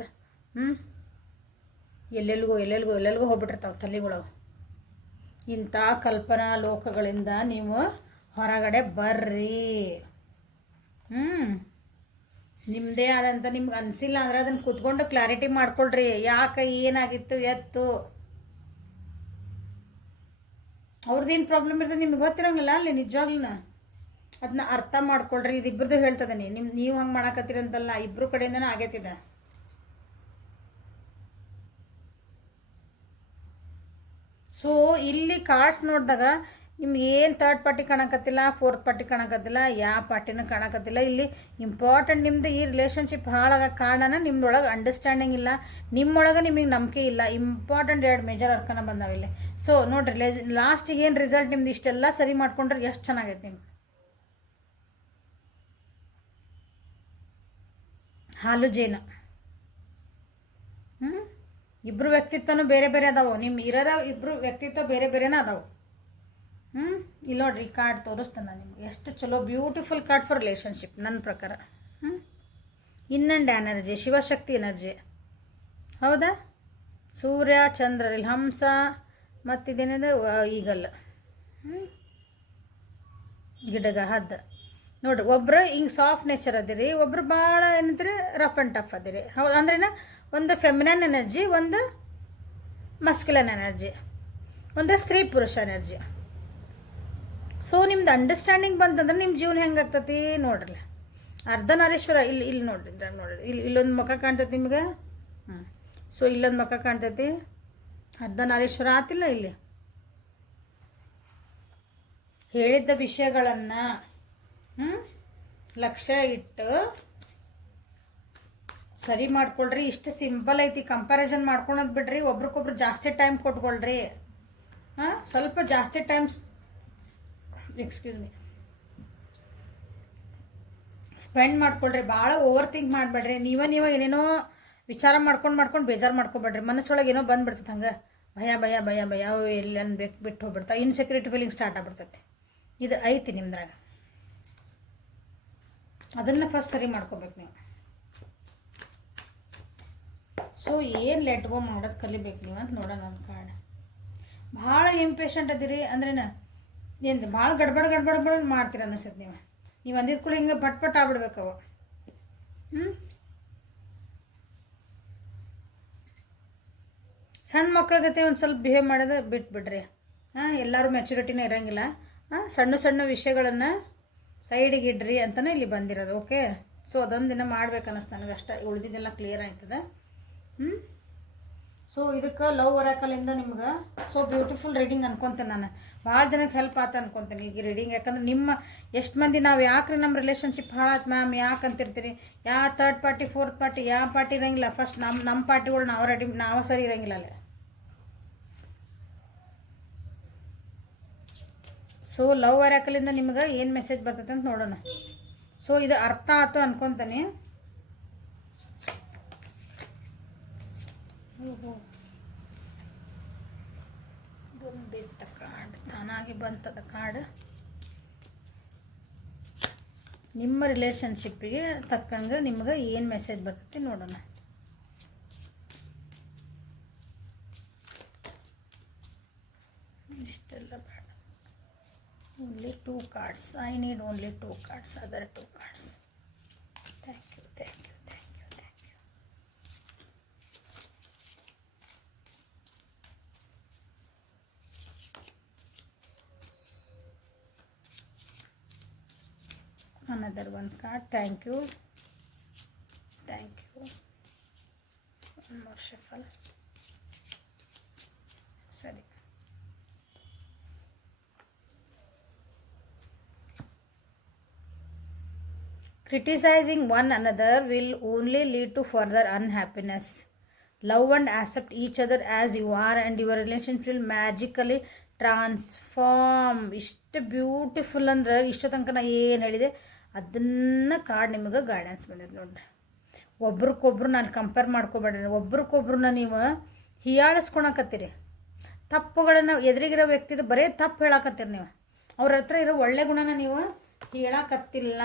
ಎಲ್ಲೆಲ್ಗೋ ಹೋಗ್ಬಿಟ್ಟಿರ್ತಾವೆ ತಲೆಗಳು. ಇಂಥ ಕಲ್ಪನಾ ಲೋಕಗಳಿಂದ ನೀವು ಹೊರಗಡೆ ಬರ್ರಿ. ನಿಮ್ಮದೇ ಆದಂಥ ನಿಮ್ಗೆ ಅನಿಸಿಲ್ಲ ಅಂದರೆ ಅದನ್ನು ಕೂತ್ಕೊಂಡು ಕ್ಲಾರಿಟಿ ಮಾಡ್ಕೊಳ್ರಿ. ಯಾಕೆ, ಏನಾಗಿತ್ತು, ಎತ್ತು ಅವ್ರದ್ದೇನು ಪ್ರಾಬ್ಲಮ್ ಇರ್ತದೆ ನಿಮ್ಗೆ ಗೊತ್ತಿರೋಂಗಿಲ್ಲ ಅಲ್ಲಿ. ನಿಜವಾಗ್ಲೂ ಅದನ್ನ ಅರ್ಥ ಮಾಡ್ಕೊಳ್ರಿ. ಇದು ಇಬ್ಬರದು ಹೇಳ್ತದೇನೆ, ನೀವು ಹಂಗೆ ಮಾಡಾಕತ್ತೀರಂತಲ್ಲ, ಇಬ್ಬರು ಕಡೆಯಿಂದನೂ ಆಗೈತಿದೆ. ಸೊ ಇಲ್ಲಿ ಕಾರ್ಡ್ಸ್ ನೋಡಿದಾಗ ನಿಮ್ಗೆ ಏನು ಥರ್ಡ್ ಪಾರ್ಟಿ ಕಾಣಕತ್ತಿಲ್ಲ, ಫೋರ್ತ್ ಪಾರ್ಟಿ ಕಾಣಕತ್ತಿಲ್ಲ, ಯಾವ ಪಾರ್ಟಿನೂ ಕಾಣಕತ್ತಿಲ್ಲ. ಇಲ್ಲಿ ಇಂಪಾರ್ಟೆಂಟ್ ನಿಮ್ಮದು ಈ ರಿಲೇಷನ್ಶಿಪ್ ಹಾಳಾಗೋ ಕಾರಣನ ನಿಮ್ದೊಳಗೆ ಅಂಡರ್ಸ್ಟ್ಯಾಂಡಿಂಗ್ ಇಲ್ಲ, ನಿಮ್ಮೊಳಗೆ ನಿಮಗೆ ನಂಬಿಕೆ ಇಲ್ಲ. ಇಂಪಾರ್ಟೆಂಟ್ 2 ಮೇಜರ್ ಅರ್ಕನ ಬಂದಾವ ಇಲ್ಲಿ. ಸೊ ನೋಡಿರಿ, ಲಾಸ್ಟಿಗೆ ಏನು ರಿಸಲ್ಟ್ ನಿಮ್ದು ಇಷ್ಟೆಲ್ಲ ಸರಿ ಮಾಡ್ಕೊಂಡ್ರೆ ಎಷ್ಟು ಚೆನ್ನಾಗೈತೆ ನಿಮ್ಗೆ. ಹಾಲು ಜೇನು. ಇಬ್ಬರು ವ್ಯಕ್ತಿತ್ವನೂ ಬೇರೆ ಬೇರೆ ಅದಾವೆ. ನಿಮ್ಮ ಇರೋರ ಇಬ್ಬರು ವ್ಯಕ್ತಿತ್ವ ಬೇರೆ ಬೇರೆನೇ ಅದಾವೆ. ಇಲ್ಲಿ ನೋಡ್ರಿ, ಕಾರ್ಡ್ ತೋರಿಸ್ತಾನೆ ನಿಮ್ಗೆ. ಎಷ್ಟು ಚಲೋ ಬ್ಯೂಟಿಫುಲ್ ಕಾರ್ಡ್ ಫಾರ್ ರಿಲೇಷನ್ಶಿಪ್ ನನ್ನ ಪ್ರಕಾರ. ಇನ್ನೊಂದು ಎನರ್ಜಿ, ಶಿವಶಕ್ತಿ ಎನರ್ಜಿ. ಹೌದಾ? ಸೂರ್ಯ, ಚಂದ್ರ, ಇಲ್ಲಿ ಹಂಸ, ಮತ್ತಿದೇನಿದೆ ಈಗಲ್ಲ, ಗಿಡಗ ಹದ್ದು. ನೋಡ್ರಿ, ಒಬ್ರು ಹಿಂಗೆ ಸಾಫ್ಟ್ ನೇಚರ್ ಅದಿರಿ, ಒಬ್ರು ಭಾಳ ಏನಂತೀರಿ ರಫ್ ಆ್ಯಂಡ್ ಟಫ್ ಅದಿರಿ. ಹೌದು ಅಂದ್ರೇನ, ಒಂದು ಫೆಮಿನನ್ ಎನರ್ಜಿ, ಒಂದು ಮಸ್ಕ್ಯುಲನ್ ಎನರ್ಜಿ, ಒಂದು ಸ್ತ್ರೀ ಪುರುಷ ಎನರ್ಜಿ. ಸೊ ನಿಮ್ದು ಅಂಡರ್ಸ್ಟ್ಯಾಂಡಿಂಗ್ ಬಂತಂದ್ರೆ ನಿಮ್ಮ ಜೀವನ ಹೆಂಗಾಗ್ತತಿ ನೋಡ್ರಿ. ಅರ್ಧನಾರೀಶ್ವರ ಇಲ್ಲಿ ನೋಡ್ರಿ, ಇಲ್ಲೊಂದು ಮುಖ ಕಾಣ್ತೈತಿ ನಿಮ್ಗೆ. ಸೊ ಇಲ್ಲೊಂದು ಮುಖ ಕಾಣ್ತೈತಿ, ಅರ್ಧನಾರೀಶ್ವರ ಆತಿಲ್ಲ. ಇಲ್ಲಿ ಹೇಳಿದ್ದ ವಿಷಯಗಳನ್ನು ಲಕ್ಷ್ಯ ಇಟ್ಟು ಸರಿ ಮಾಡ್ಕೊಳ್ರಿ. ಇಷ್ಟು ಸಿಂಪಲ್ ಐತಿ. ಕಂಪ್ಯಾರಿಸನ್ ಮಾಡ್ಕೊಳೋದು ಬಿಡ್ರಿ, ಒಬ್ರಿಗೊಬ್ರು ಜಾಸ್ತಿ ಟೈಮ್ ಕೊಟ್ಕೊಳ್ರಿ. ಸ್ವಲ್ಪ ಜಾಸ್ತಿ ಟೈಮ್ ಸ್ಪೆಂಡ್ ಮಾಡ್ಕೊಳ್ರಿ. ಭಾಳ ಓವರ್ ಥಿಂಕ್ ಮಾಡಬೇಡ್ರಿ. ನೀವೇ ಏನೇನೋ ವಿಚಾರ ಮಾಡ್ಕೊಂಡು ಬೇಜಾರು ಮಾಡ್ಕೊಬೇಡ್ರಿ. ಮನಸ್ಸೊಳಗೆ ಏನೋ ಬಂದುಬಿಡ್ತೈತೆ ಹಂಗೆ, ಭಯ ಎಲ್ಲಿ ಅನ್ಬೇಕು ಬಿಟ್ಟು ಹೋಗ್ಬಿಡ್ತಾ, ಇನ್ಸೆಕ್ಯೂರಿಟಿ ಫೀಲಿಂಗ್ ಸ್ಟಾರ್ಟ್ ಆಗ್ಬಿಡ್ತೈತಿ. ಇದು ಐತಿ ನಿಮ್ದ್ರಾಗ. ಅದನ್ನು ಫಸ್ಟ್ ಸರಿ ಮಾಡ್ಕೋಬೇಕು ನೀವು. ಸೊ ಏನು ಲೆಟ್ ಗೋ ಮಾಡೋದು ಕಲಿಬೇಕು ನೀವು ಅಂತ ನೋಡೋಣ. ಒಂದು ಕಾರ್ಡ್ ಭಾಳ ಇಂಪೇಷಂಟ್ ಅದಿರಿ ಅಂದ್ರೇನ, ಏನು ಭಾಳ ಗಡ್ಬಡ್ ಮಾಡ್ತೀರ ಅನ್ನಿಸ್ತೈತೆ. ನೀವು ಅಂದಿದ್ದು ಕೂಡ ಹಿಂಗೆ ಪಟ್ ಆಗ್ಬಿಡ್ಬೇಕು ಅವ. ಸಣ್ಣ ಮಕ್ಳ ಜೊತೆ ಒಂದು ಸ್ವಲ್ಪ ಬಿಹೇವ್ ಮಾಡೋದು ಬಿಟ್ಬಿಡ್ರಿ. ಎಲ್ಲರೂ ಮೆಚುರಿಟಿನೇ ಇರೋಂಗಿಲ್ಲ. ಸಣ್ಣ ವಿಷಯಗಳನ್ನು ಸೈಡಿಗೆ ಇಡ್ರಿ ಅಂತಲೇ ಇಲ್ಲಿ ಬಂದಿರೋದು. ಓಕೆ, ಸೊ ಅದೊಂದು ದಿನ ಮಾಡ್ಬೇಕು ಅನ್ನಿಸ್ತು ನನಗೆ ಅಷ್ಟೇ. ಉಳಿದಿದ್ದೆಲ್ಲ ಕ್ಲಿಯರ್ ಆಯ್ತದೆ. ಸೊ ಇದಕ್ಕೆ ಲವ್ ಒರಾಕಲಿಂದ ನಿಮ್ಗೆ ಸೊ ಬ್ಯೂಟಿಫುಲ್ ರೀಡಿಂಗ್ ಅನ್ಕೊತೇನೆ ನಾನು. ಭಾಳ ಜನಕ್ಕೆ ಹೆಲ್ಪ್ ಆತ ಅನ್ಕೊತೇನೆ ಈಗ ರೀಡಿಂಗ್. ಯಾಕಂದ್ರೆ ನಿಮ್ಮ ಎಷ್ಟು ಮಂದಿ ನಾವು ಯಾಕ್ರಿ ನಮ್ಮ ರಿಲೇಷನ್ಶಿಪ್ ಹಾಳಾತು ಮ್ಯಾಮ್ ಯಾಕೆ ಅಂತಿರ್ತೀರಿ. ಯಾವ ಥರ್ಡ್ ಪಾರ್ಟಿ ಫೋರ್ತ್ ಪಾರ್ಟಿ ಯಾವ ಪಾರ್ಟಿ ಇರೋಂಗಿಲ್ಲ. ಫಸ್ಟ್ ನಮ್ಮ ಪಾರ್ಟಿಗಳು ನಾವು ಸರಿ ಇರೋಂಗಿಲ್ಲ ಅಲ್ಲೇ. ಸೊ ಲವ್ ಒರಾಕಲಿಂದ ನಿಮ್ಗೆ ಏನು ಮೆಸೇಜ್ ಬರ್ತೈತೆ ಅಂತ ನೋಡೋಣ. ಸೊ ಇದು ಅರ್ಥ ಆಯ್ತು ಅನ್ಕೊತಾನೆ. ಬಂದಿದ್ದ ಕಾರ್ಡ್ ತಾನಾಗಿ ಬಂತದ ಕಾರ್ಡ್. ನಿಮ್ಮ ರಿಲೇಷನ್ಶಿಪ್ಪಿಗೆ ತಕ್ಕಂಗೆ ನಿಮ್ಗೆ ಏನು ಮೆಸೇಜ್ ಬರ್ತೈತಿ ನೋಡೋಣ. ಇಷ್ಟೆಲ್ಲ ಬೇಡ. Only 2 cards. I need only 2 cards. Other 2 cards. Thank you. Another 1 card. Thank you. One more shuffle. Sorry. Criticizing one another will only lead to further unhappiness. Love and accept each other as you are and your relationship will magically transform. ಇಷ್ಟು ಬ್ಯೂಟಿಫುಲ್ ಅಂದ್ರೆ ಇಷ್ಟು ತನಕ ನಾ ಏನು ಹೇಳಿದೆ ಅದನ್ನು ಕಾರ್ಡ್ ನಿಮಗೆ ಗೈಡೆನ್ಸ್ ಬಂದಿದೆ ನೋಡ್ರಿ. ಒಬ್ರಿಗೊಬ್ರು ನಾನು ಕಂಪೇರ್ ಮಾಡ್ಕೊಬೇಡ್ರಿ. ಒಬ್ರಿಗೊಬ್ರನ್ನ ನೀವು ಹೀಯಾಳಿಸ್ಕೊಳಕತ್ತೀರಿ. ತಪ್ಪುಗಳನ್ನು ಎದುರಿಗಿರೋ ವ್ಯಕ್ತಿದು ಬರೀ ತಪ್ಪು ಹೇಳಕತ್ತೀರಿ. ನೀವು ಅವ್ರ ಹತ್ರ ಇರೋ ಒಳ್ಳೆ ಗುಣನ ನೀವು ಹೇಳಕತ್ತಿಲ್ಲ.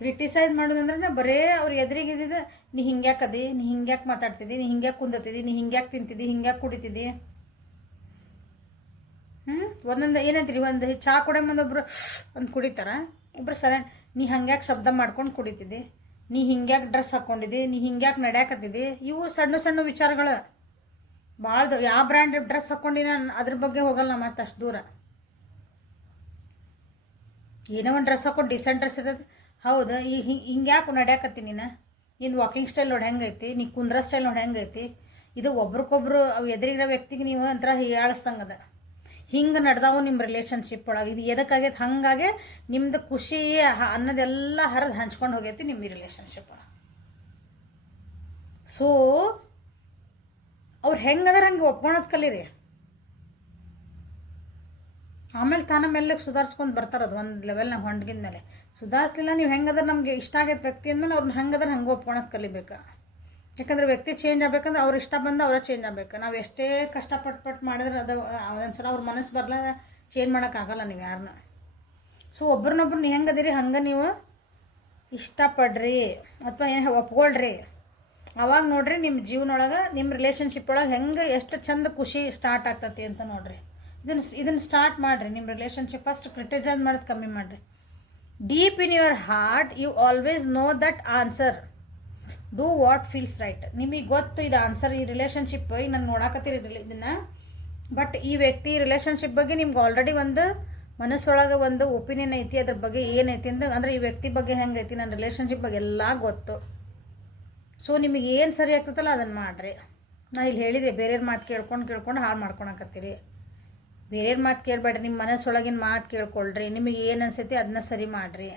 ಕ್ರಿಟಿಸೈಸ್ ಮಾಡೋದಂದ್ರೆ ಬರೇ ಅವ್ರು ಎದುರಿಗಿದ್ದಿದ್ದು ನೀ ಹಿಂಗ್ಯಾಕದಿ, ನೀ ಹಿಂಗ್ಯಾಕೆ ಮಾತಾಡ್ತಿದ್ದಿ, ನೀ ಹಿಂಗ್ಯಾಕೆ ಕುಂದಿರ್ತಿದ್ದಿ, ನೀ ಹಿಂಗ್ಯಾಕೆ ತಿಂತಿದ್ದಿ, ಹಿಂಗ್ಯಾಕೆ ಕುಡಿತಿದ್ದಿ. ಒಂದೊಂದು ಏನಂತೀರಿ, ಒಂದು ಚಹಾ ಕುಡಿಯೋ ಮುಂದೊಬ್ರು ಒಂದು ಕುಡಿತಾರ, ಒಬ್ರು ಸಡನ್ ನೀ ಹಂಗ್ಯಾಕೆ ಶಬ್ದ ಮಾಡ್ಕೊಂಡು ಕುಡಿತಿದ್ದಿ, ನೀ ಹಿಂಗ್ಯಾಕೆ ಡ್ರೆಸ್ ಹಾಕ್ಕೊಂಡಿದ್ದಿ, ನೀ ಹಿಂಗ್ಯಾಕೆ ನಡ್ಯಾಕತ್ತಿದ್ದಿ. ಇವು ಸಣ್ಣ ವಿಚಾರಗಳು. ಭಾಳ ಯಾವ ಬ್ರ್ಯಾಂಡ್ ಡ್ರೆಸ್ ಹಾಕ್ಕೊಂಡಿನ ಅದ್ರ ಬಗ್ಗೆ ಹೋಗಲ್ಲ ಮತ್ತೆ ಅಷ್ಟು ದೂರ. ಏನೋ ಒಂದು ಡ್ರೆಸ್ ಹಾಕೊಂಡು ಡಿಸೆಂಟ್ ಡ್ರೆಸ್ ಇರ್ತದೆ. ಹೌದು, ಹಿಂಗ್ಯಾಕೆ ನಡ್ಯಾಕತ್ತಿ ನೀನು, ನಿನ್ನ ವಾಕಿಂಗ್ ಸ್ಟೈಲ್ ನೋಡಿ ಹೆಂಗೈತಿ, ನೀ ಕುಂದ್ರ ಸ್ಟೈಲ್ ನೋಡಿ ಹೆಂಗೈತಿ, ಇದು ಒಬ್ರಿಗೊಬ್ರು ಅವು ಎದುರಿಗಿರೋ ವ್ಯಕ್ತಿಗೆ ನೀವು ಒಂಥರ ಹೀಯಾಳಿಸ್ದಂಗದ. ಹಿಂಗೆ ನಡೆದಾವು ನಿಮ್ಮ ರಿಲೇಷನ್ಶಿಪ್ ಒಳಗೆ. ಇದು ಎದಕ್ಕಾಗೈತೆ ಹಾಗೆ ನಿಮ್ದು ಖುಷಿ ಅನ್ನೋದೆಲ್ಲ ಹರಿದು ಹಂಚ್ಕೊಂಡು ಹೋಗೈತಿ ನಿಮ್ಮ ರಿಲೇಷನ್ಶಿಪ್ ಒಳಗೆ. ಸೊ ಅವ್ರು ಹೆಂಗದಾರ ಹಂಗೆ ಒಪ್ಕೊಳೋದು ಕಲೀರಿ. ಆಮೇಲೆ ತಾನ ಮೆಲ್ಲಗೆ ಸುಧಾರಿಸ್ಕೊಂಡು ಬರ್ತಾರದು ಒಂದು ಲೆವೆಲ್ನಾಗ ಹೊಂಡ್ಗಿದ ಮೇಲೆ. ಸುಧಾರಿಸಲಿಲ್ಲ ನೀವು ಹೆಂಗದ ನಮಗೆ ಇಷ್ಟ ಆಗೈತೆ ವ್ಯಕ್ತಿ ಅಂದಮೇಲೆ ಅವ್ರನ್ನ ಹೆಂಗದಾರ ಹಂಗೆ ಒಪ್ಕೊಳೋದು ಕಲಿಬೇಕು. ಯಾಕಂದ್ರೆ ವ್ಯಕ್ತಿ ಚೇಂಜ್ ಆಗ್ಬೇಕಂದ್ರೆ ಅವ್ರು ಇಷ್ಟ ಬಂದು ಅವರೇ ಚೇಂಜ್ ಆಗ್ಬೇಕು. ನಾವು ಎಷ್ಟೇ ಕಷ್ಟಪಟ್ಟು ಮಾಡಿದ್ರೆ ಅದು ಒಂದ್ಸಲ ಅವ್ರ ಮನಸ್ಸು ಬರಲ್ಲ, ಚೇಂಜ್ ಮಾಡೋಕ್ಕಾಗಲ್ಲ ನೀವು ಯಾರನ್ನ. ಸೊ ಒಬ್ರನ್ನೊಬ್ರು ನೀವು ಹೆಂಗದಿರಿ ಹಂಗೆ ನೀವು ಇಷ್ಟಪಡ್ರಿ ಅಥವಾ ಏನು ಒಪ್ಕೊಳ್ರಿ. ಅವಾಗ ನೋಡ್ರಿ ನಿಮ್ಮ ಜೀವನೊಳಗೆ ನಿಮ್ಮ ರಿಲೇಷನ್ಶಿಪ್ ಒಳಗೆ ಹೆಂಗೆ ಎಷ್ಟು ಚಂದ ಖುಷಿ ಸ್ಟಾರ್ಟ್ ಆಗ್ತತಿ ಅಂತ ನೋಡ್ರಿ. ಇದನ್ನು ಸ್ಟಾರ್ಟ್ ಮಾಡಿರಿ ನಿಮ್ಮ ರಿಲೇಷನ್ಶಿಪ್. ಫಸ್ಟ್ ಕ್ರಿಟಿಸೈಸ್ ಮಾಡೋದು ಕಮ್ಮಿ ಮಾಡಿರಿ. Deep in your heart you always know that answer. Do what feels right. ನಿಮಗೆ ಗೊತ್ತು ಇದು ಆನ್ಸರ್. ಈ ರಿಲೇಷನ್ಶಿಪ್ ಈಗ ನಾನು ನೋಡಾಕತ್ತೀರಿ ಇದನ್ನು. ಬಟ್ ಈ ವ್ಯಕ್ತಿ ರಿಲೇಷನ್ಶಿಪ್ ಬಗ್ಗೆ ನಿಮ್ಗೆ ಆಲ್ರೆಡಿ ಒಂದು ಮನಸ್ಸೊಳಗೆ ಒಂದು ಒಪಿನಿಯನ್ ಐತಿ. ಅದ್ರ ಬಗ್ಗೆ ಏನೈತಿ ಅಂದ್ರೆ ಈ ವ್ಯಕ್ತಿ ಬಗ್ಗೆ ಹೆಂಗೈತಿ, ನನ್ನ ರಿಲೇಷನ್ಶಿಪ್ ಬಗ್ಗೆ ಎಲ್ಲ ಗೊತ್ತು. ಸೊ ನಿಮಗೆ ಏನು ಸರಿ ಆಗ್ತದಲ್ಲ ಅದನ್ನು ಮಾಡಿರಿ. ನಾ ಇಲ್ಲಿ ಹೇಳಿದೆ, ಬೇರೆಯವ್ರ ಮಾತು ಕೇಳ್ಕೊಂಡು ಹಾಳು ಮಾಡ್ಕೊಳಕತ್ತೀರಿ. ಬೇರೆಯವ್ರ ಮಾತು ಕೇಳಬೇಡ್ರಿ, ನಿಮ್ಮ ಮನಸ್ಸೊಳಗಿನ ಮಾತು ಕೇಳ್ಕೊಳ್ರಿ. ನಿಮಗೆ ಏನು ಅನ್ಸೈತಿ ಅದನ್ನ ಸರಿ ಮಾಡಿರಿ.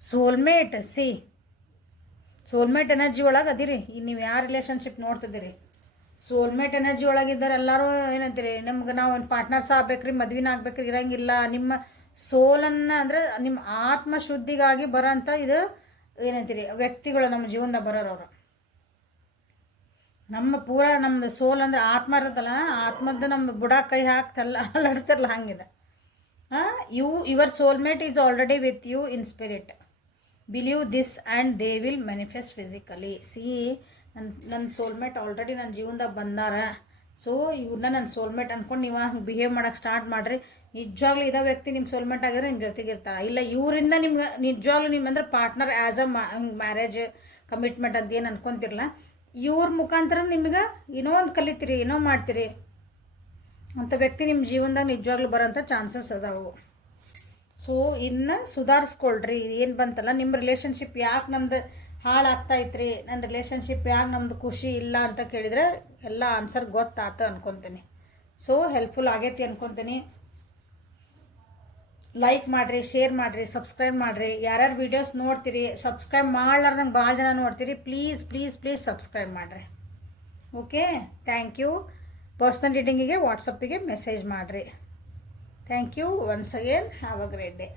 ಸೋಲ್ಮೇಟ್ ಸೋಲ್ಮೇಟ್ ಎನರ್ಜಿ ಒಳಗೆ ಅದಿರಿ. ನೀವು ಯಾವ ರಿಲೇಷನ್ಶಿಪ್ ನೋಡ್ತಿದ್ದೀರಿ, ಸೋಲ್ಮೇಟ್ ಎನರ್ಜಿ ಒಳಗಿದ್ದಾರೆ ಎಲ್ಲರೂ. ಏನಂತೀರಿ, ನಮ್ಗೆ ನಾವು ಒಂದು ಪಾರ್ಟ್ನರ್ಸ್ ಆಗ್ಬೇಕ್ರಿ, ಮದ್ವಿನ ಆಗ್ಬೇಕ್ರಿ ಇರಂಗಿಲ್ಲ. ನಿಮ್ಮ ಸೋಲನ್ನು ಅಂದರೆ ನಿಮ್ಮ ಆತ್ಮಶುದ್ಧಿಗಾಗಿ ಬರೋಂಥ ಇದು ಏನಂತೀರಿ ವ್ಯಕ್ತಿಗಳು ನಮ್ಮ ಜೀವನದಾಗ ಬರೋರವರು. ನಮ್ಮದು ಸೋಲ್ ಅಂದರೆ ಆತ್ಮ ಇರುತ್ತಲ್ಲ, ಆತ್ಮದ್ದು ನಮ್ಮ ಬುಡ ಕೈ ಹಾಕ್ತಲ್ಲ ಅಲ್ಲಾಡಿಸ್ತಾರಲ್ಲ ಹಂಗಿದೆ. Your soulmate is already with you in spirit. Believe this and they will manifest physically. ನನ್ನ ಸೋಲ್ಮೇಟ್ ಆಲ್ರೆಡಿ ನನ್ನ ಜೀವನದಾಗ ಬಂದಾರ. ಸೊ ಇವ್ರನ್ನ ನನ್ನ ಸೋಲ್ಮೇಟ್ ಅಂದ್ಕೊಂಡು ನೀವು ಹಂಗೆ ಬಿಹೇವ್ ಮಾಡೋಕ್ಕೆ ಸ್ಟಾರ್ಟ್ ಮಾಡಿರಿ. ನಿಜವಾಗ್ಲೂ ಇದೇ ವ್ಯಕ್ತಿ ನಿಮ್ಮ ಸೋಲ್ಮೇಟ್ ಆಗಿದ್ರೆ ನಿಮ್ಮ ಜೊತೆಗೆ ಇರ್ತಾರೆ. ಇಲ್ಲ ಇವರಿಂದ ನಿಮ್ಗೆ ನಿಜವಾಗ್ಲೂ ನಿಮ್ಮ ಅಂದರೆ partner as a marriage commitment ಅಂತ ಏನು ಅನ್ಕೊತಿರಲ್ಲ, ಇವ್ರ ಮುಖಾಂತರ ನಿಮ್ಗೆ ಏನೋ ಒಂದು ಕಲಿತೀರಿ, ಏನೋ ಮಾಡ್ತೀರಿ. ಅಂಥ ವ್ಯಕ್ತಿ ನಿಮ್ಮ ಜೀವನದಾಗ ನಿಜವಾಗ್ಲೂ ಬರೋಂಥ ಚಾನ್ಸಸ್ ಅದಾವು. ಸೊ ಇನ್ನು ಸುಧಾರಿಸ್ಕೊಳ್ರಿ. ಏನು ಬಂತಲ್ಲ ನಿಮ್ಮ ರಿಲೇಷನ್ಶಿಪ್ ಯಾಕೆ ನಮ್ದು ಹಾಳಾಗ್ತಾಯಿತ್ರಿ, ನನ್ನ ರಿಲೇಷನ್ಶಿಪ್ ಯಾಕೆ ನಮ್ಮದು ಖುಷಿ ಇಲ್ಲ ಅಂತ ಕೇಳಿದರೆ ಎಲ್ಲ ಆನ್ಸರ್ ಗೊತ್ತಾತ ಅನ್ಕೊತೀನಿ. ಸೊ ಹೆಲ್ಪ್ಫುಲ್ ಆಗೈತಿ ಅನ್ಕೊತೀನಿ. ಲೈಕ್ ಮಾಡಿರಿ, ಶೇರ್ ಮಾಡಿರಿ, ಸಬ್ಸ್ಕ್ರೈಬ್ ಮಾಡಿರಿ. ಯಾರ್ಯಾರು ವೀಡಿಯೋಸ್ ನೋಡ್ತೀರಿ, ಸಬ್ಸ್ಕ್ರೈಬ್ ಮಾಡ್ಲಾರ್ದಂಗೆ ಭಾಳ ಜನ ನೋಡ್ತೀರಿ, ಪ್ಲೀಸ್ ಸಬ್ಸ್ಕ್ರೈಬ್ ಮಾಡಿರಿ. Okay, thank you. ಪರ್ಸ್ನಲ್ ರೀಡಿಂಗಿಗೆ ವಾಟ್ಸಪ್ಪಿಗೆ ಮೆಸೇಜ್ ಮಾಡಿರಿ. Thank you once again. Have a great day.